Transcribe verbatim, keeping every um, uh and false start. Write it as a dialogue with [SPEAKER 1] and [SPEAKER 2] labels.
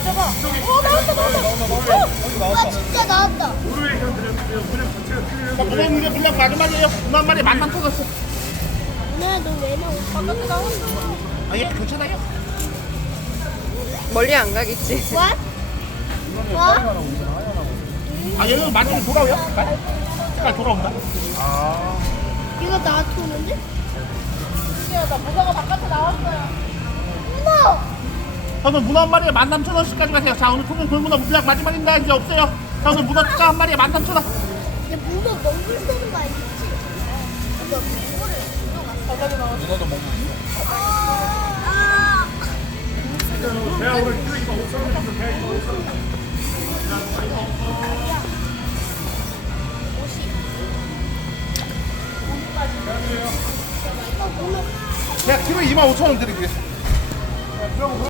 [SPEAKER 1] 만져봐. 어, 나왔다, 나왔다. 어,
[SPEAKER 2] 와 진짜 나왔다.
[SPEAKER 3] 문어 문어 물량 마지막이에요. 문어 한 마리 만만 터졌어.
[SPEAKER 2] 누나 너왜 나와?
[SPEAKER 1] 바깥에 나왔어.
[SPEAKER 3] 아 얘 괜찮아요.
[SPEAKER 4] 멀리 안 가겠지.
[SPEAKER 2] 와? 와?
[SPEAKER 3] 아 얘는 만지면 돌아오요? 색깔? 색깔 돌아온다.
[SPEAKER 2] 이거 나한테 오는데?
[SPEAKER 1] 신기하다. 문어가 바깥에 나왔어요.
[SPEAKER 2] 문어!
[SPEAKER 3] 저는 문어 한 마리에 만 삼천 원씩까지 가세요. 자 오늘 통영 돌문어 물량 마지막입니다. 이제 없어요. 자 오늘 문어 특가 한 마리에 만 삼천 원.
[SPEAKER 2] 얘 문어 먹물 쏘는 거 아니지? 이거 문어를
[SPEAKER 1] 바깥에 나왔어.
[SPEAKER 3] 문어도 먹는 거.
[SPEAKER 2] 아!
[SPEAKER 3] 제가 키로 이만 오천 원 드리겠습니다.